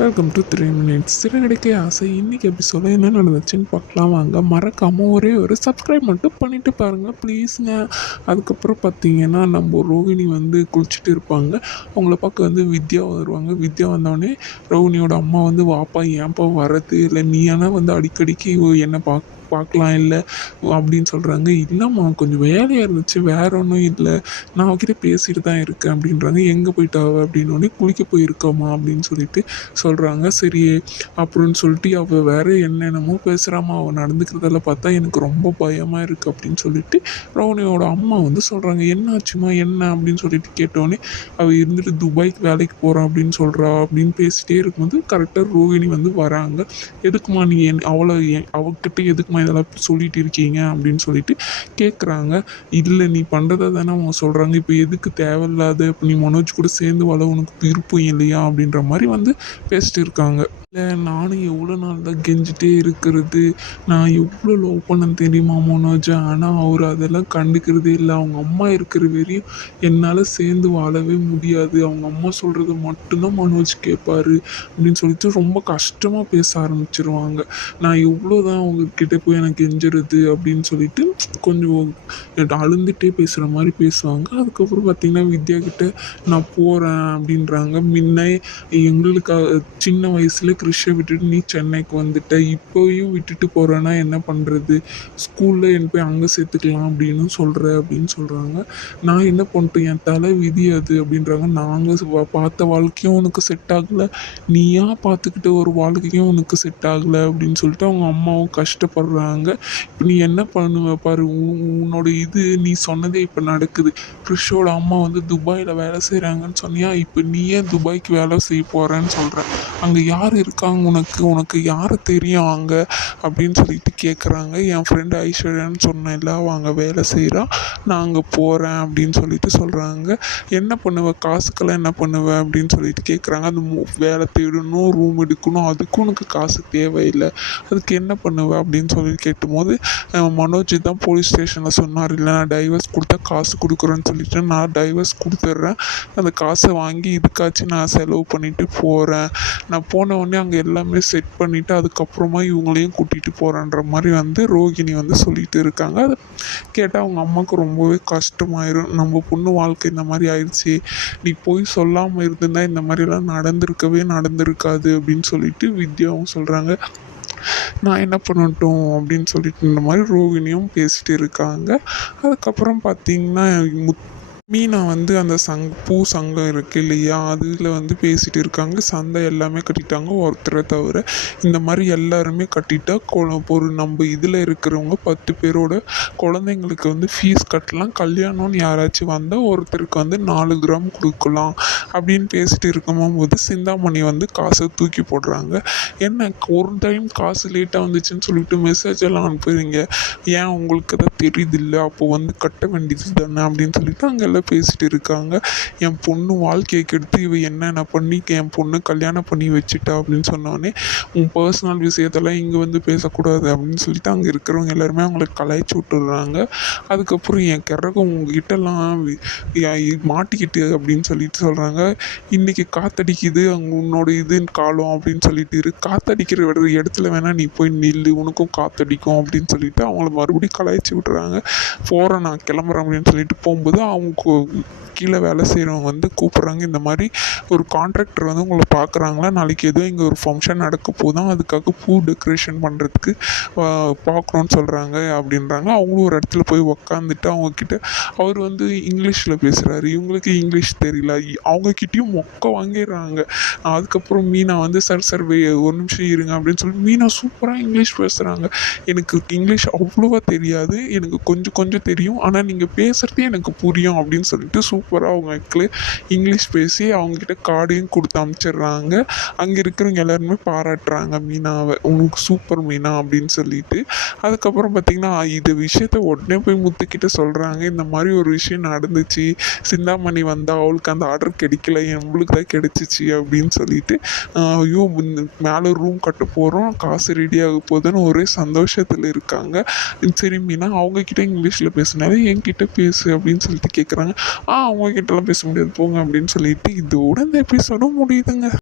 Welcome to 3 minutes. Siragadikka ஆசை இன்னைக்கு எபிசோட என்ன நடந்துச்சுன்னு பார்க்கலாம் வாங்க. மறக்காமல் ஒரே ஒரு சப்ஸ்கிரைப் மட்டும் பண்ணிட்டு பாருங்கள் ப்ளீஸுங்க. அதுக்கப்புறம் பார்த்தீங்கன்னா நம்ம ரோகிணி வந்து குளிச்சுட்டு இருப்பாங்க. அவங்கள பார்க்க வந்து வித்யா வருவாங்க. வித்யா வந்தோடனே ரோகிணியோட அம்மா வந்து வாப்பா ஏன்ப்பா வரது இல்லை, நீ ஆனால் வந்து அடிக்கடிக்கு என்னை பார்க்கலாம் இல்லை அப்படின்னு சொல்கிறாங்க. இல்லைம்மா கொஞ்சம் வேலையாக இருந்துச்சு, வேற ஒன்றும் இல்லை, நான் அவகிட்ட பேசிட்டு தான் இருக்கேன் அப்படின்றாங்க. எங்கே போயிட்டாவ அப்படின்னோடனே குளிக்க போயிருக்கோமா அப்படின்னு சொல்லிட்டு சொல்கிறாங்க. சரி அப்படின்னு சொல்லிட்டு அவள் வேற என்னென்னமோ பேசுகிறாமா, அவள் நடந்துக்கிறதெல்லாம் பார்த்தா எனக்கு ரொம்ப பயமாக இருக்குது அப்படின்னு சொல்லிட்டு ரோனியோட அம்மா வந்து சொல்கிறாங்க. என்னாச்சுமா என்ன அப்படின்னு சொல்லிட்டு கேட்டோடனே அவள் இருந்துட்டு துபாய்க்கு வேலைக்கு போகிறான் அப்படின்னு சொல்கிறா அப்படின்னு பேசிகிட்டே இருக்கும்போது கரெக்டாக ரோகிணி வந்து வராங்க. எதுக்குமா நீ அவகிட்ட எதுக்குமா இதெல்லாம் சொல்லிட்டு இருக்கீங்க அப்படின்னு சொல்லிட்டு கேட்குறாங்க. இல்லை நீ பண்ணுறதை தானே அவங்க சொல்கிறாங்க, இப்போ எதுக்கு தேவையில்லாத இப்போ நீ மனோஜ் கூட சேர்ந்து வாழ உனக்கு விருப்பம் இல்லையா அப்படின்ற மாதிரி வந்து பேசிட்டு இருக்காங்க. இல்லை நானும் எவ்வளோ நாள் தான் கெஞ்சிட்டே இருக்கிறது, நான் எவ்வளோ லவ் பண்ணேன்னு தெரியுமா மனோஜ், ஆனால் அவர் அதெல்லாம் கண்டுக்கிறதே இல்லை. அவங்க அம்மா இருக்கிற வரையும் என்னால் சேர்ந்து வாழவே முடியாது, அவங்க அம்மா சொல்கிறத மட்டும்தான் மனோஜ் கேட்பாரு அப்படின்னு சொல்லிட்டு ரொம்ப கஷ்டமாக பேச ஆரம்பிச்சிருவாங்க. நான் எவ்வளோ தான் அவங்கக்கிட்ட போய் எனக்கு கெஞ்சுறது அப்படின்னு சொல்லிட்டு கொஞ்சம் அழுந்துகிட்டே பேசுகிற மாதிரி பேசுவாங்க. அதுக்கப்புறம் பார்த்திங்கன்னா வித்யா கிட்ட நான் போகிறேன் அப்படின்றாங்க. முன்ன எங்களுக்காக சின்ன வயசில் கிறிஷை விட்டுட்டு நீ சென்னைக்கு வந்துட்ட, இப்போயும் விட்டுட்டு போகிறேன்னா என்ன பண்ணுறது, ஸ்கூலில் என் போய் அங்கே சேர்த்துக்கலாம் அப்படின்னு சொல்கிற அப்படின்னு சொல்கிறாங்க. நான் என்ன பண்ணிட்டேன், என் தலை விதி அது அப்படின்றாங்க. நாங்கள் பார்த்த வாழ்க்கையும் உனக்கு செட் ஆகலை, நீயா பார்த்துக்கிட்ட ஒரு வாழ்க்கையும் உனக்கு செட் ஆகலை அப்படின்னு சொல்லிட்டு அவங்க அம்மாவும் கஷ்டப்படுறாங்க. இப்போ நீ என்ன பண்ணுவ பாரு, உன்னோட இது நீ சொன்னதே இப்போ நடக்குது. கிறிஷோட அம்மா வந்து துபாயில் வேலை செய்கிறாங்கன்னு சொன்னியா, இப்போ நீ ஏன் துபாய்க்கு வேலை செய்ய போகிறேன்னு சொல்கிறேன், அங்கே யார் இருக்காங்க உனக்கு, உனக்கு யார் தெரியும் அங்கே அப்படின்னு சொல்லிட்டு கேட்குறாங்க. என் ஃப்ரெண்டு ஐஸ்வர்யான்னு சொன்னேன்ல, அவங்க வேலை செய்கிறா, நான் அங்கே போகிறேன் அப்படின்னு சொல்லிட்டு சொல்கிறாங்க. என்ன பண்ணுவ காசுக்கெல்லாம் என்ன பண்ணுவ அப்படின்னு சொல்லிட்டு கேட்குறாங்க. அந்த வேலை தேடணும், ரூம் எடுக்கணும், அதுக்கும் உனக்கு காசு தேவையில்லை, அதுக்கு என்ன பண்ணுவ அப்படின்னு சொல்லிட்டு கேட்டும்போது மனோஜ் தான் போலீஸ் ஸ்டேஷனில் சொன்னார், இல்லை நான் டைவர்ஸ் கொடுத்தா காசு கொடுக்குறேன்னு சொல்லிட்டு நான் டைவர்ஸ் கொடுத்துட்றேன், அந்த காசை வாங்கி இதுக்காச்சும் நான் செலவு பண்ணிவிட்டு போகிறேன், நான் போன உடனே அங்கே எல்லாமே செட் பண்ணிவிட்டு அதுக்கப்புறமா இவங்களையும் கூட்டிகிட்டு போகிறேன்ற மாதிரி வந்து ரோகிணி வந்து சொல்லிட்டு இருக்காங்க. அதை கேட்டால் அவங்க அம்மாவுக்கு ரொம்பவே கஷ்டமாயிரும். நம்ம பொண்ணு வாழ்க்கை இந்த மாதிரி ஆயிடுச்சு, நீ போய் சொல்லாமல் இருந்திருந்தா இந்த மாதிரிலாம் நடந்திருக்காது அப்படின்னு சொல்லிட்டு வித்யாவும் சொல்கிறாங்க. நான் என்ன பண்ணட்டும் அப்படின்னு சொல்லிட்டு இந்த மாதிரி ரோகிணியும் பேசிகிட்டு இருக்காங்க. அதுக்கப்புறம் பார்த்திங்கன்னா மீனா வந்து அந்த பூ சங்கம் இருக்குது இல்லையா, அதில் வந்து பேசிகிட்டு இருக்காங்க. சந்தை எல்லாமே கட்டிட்டாங்க ஒருத்தரை தவிர, இந்த மாதிரி எல்லாருமே கட்டிட்டா ஒரு நம்ம இதில் இருக்கிறவங்க 10 பேரோட குழந்தைங்களுக்கு வந்து ஃபீஸ் கட்டலாம், கல்யாணம்னு யாராச்சும் வந்தால் ஒருத்தருக்கு வந்து 4 கிராம் கொடுக்கலாம் அப்படின்னு பேசிகிட்டு இருக்கும்போது சிந்தாமணி வந்து காசை தூக்கி போடுறாங்க. என்ன ஒரு டைம் காசு லேட்டாக வந்துச்சுன்னு சொல்லிட்டு மெசேஜ் எல்லாம் அனுப்புறீங்க, ஏன் உங்களுக்கு தான் தெரியுது இல்லை, அப்போது வந்து கட்ட வேண்டியது தானே அப்படின்னு சொல்லிட்டு அங்கே பேசிட்டு இருக்காங்க. என் பொண்ணு வாழ்க்கையை கெடுத்து இவ என்னென்ன பண்ணி என் பொண்ணு கல்யாணம் பண்ணி வச்சுட்டா அப்படின்னு சொன்னோடனே, உன் பர்சனல் விஷயத்தெல்லாம் இங்கே வந்து பேசக்கூடாது அப்படின்னு சொல்லிட்டு அங்கே இருக்கிறவங்க எல்லாருமே அவங்கள கலாய்ச்சி விட்டுடுறாங்க. அதுக்கப்புறம் என் கிறகம் உங்ககிட்டலாம் மாட்டிக்கிட்டு அப்படின்னு சொல்லிட்டு சொல்கிறாங்க. இன்றைக்கி காத்தடிக்குது, அங்கே உன்னோட இதுன்னு காலம் அப்படின்னு சொல்லிட்டு காத்தடிக்கிற இடத்துல வேணால் நீ போய் நில்லு, உனக்கும் காத்தடிக்கும் அப்படின்னு சொல்லிட்டு அவங்கள மறுபடியும் கலாய்ச்சி விட்டுறாங்க. போகிறேன் நான் கிளம்புறேன் அப்படின்னு சொல்லிட்டு போகும்போது அவங்க கீழே வேலை செய்கிறவங்க வந்து கூப்பிட்றாங்க. இந்த மாதிரி ஒரு கான்ட்ராக்டர் வந்து உங்களை பார்க்குறாங்களா, நாளைக்கு ஏதோ இங்கே ஒரு ஃபங்க்ஷன் நடக்க போதும், அதுக்காக பூ டெக்கரேஷன் பண்ணுறதுக்கு பார்க்கணுன்னு சொல்கிறாங்க அப்படின்றாங்க. அவங்களும் ஒரு இடத்துல போய் உக்காந்துட்டு அவங்கக்கிட்ட அவர் வந்து இங்கிலீஷில் பேசுகிறாரு, இவங்களுக்கு இங்கிலீஷ் தெரியல, அவங்கக்கிட்டேயும் மொக்க வாங்கிடுறாங்க. அதுக்கப்புறம் மீனா வந்து சார் ஒரு நிமிஷம் இருங்க அப்படின்னு சொல்லி மீனா சூப்பராக இங்கிலீஷ் பேசுகிறாங்க. எனக்கு இங்கிலீஷ் அவ்வளோவா தெரியாது, எனக்கு கொஞ்சம் தெரியும், ஆனால் நீங்கள் பேசுகிறதே எனக்கு புரியும் அப்படின்னு சொல்லிட்டு சூப்பராக அவங்களுக்கு இங்கிலீஷ் பேசி அவங்கக்கிட்ட கார்டையும் கொடுத்து அனுப்பிச்சிடுறாங்க. அங்கே இருக்கிறவங்க எல்லாருமே பாராட்டுறாங்க மீனாவை, உங்களுக்கு சூப்பர் மீனா அப்படின்னு சொல்லிட்டு. அதுக்கப்புறம் பார்த்திங்கன்னா இது விஷயத்த உடனே போய் முத்துக்கிட்ட சொல்கிறாங்க. இந்த மாதிரி ஒரு விஷயம் நடந்துச்சு, சிந்தாமணி வந்தால் அவளுக்கு அந்த ஆர்டர் கிடைக்கல, எங்களுக்கு தான் கிடைச்சிச்சு அப்படின்னு சொல்லிட்டு ஐயோ மேலே ரூம் கட்ட போகிறோம், காசு ரெடியாக போகுதுன்னு ஒரே சந்தோஷத்தில் இருக்காங்க. சரி மீனா அவங்கக்கிட்ட இங்கிலீஷில் பேசினாலே என்கிட்ட பேசு அப்படின்னு சொல்லிட்டு கேட்குறாங்க. அவங்கக்கிட்டலாம் பேச முடியாது போங்க அப்படின்னு சொல்லிட்டு இதோட இந்த எபிசோடும் முடியுதுங்க.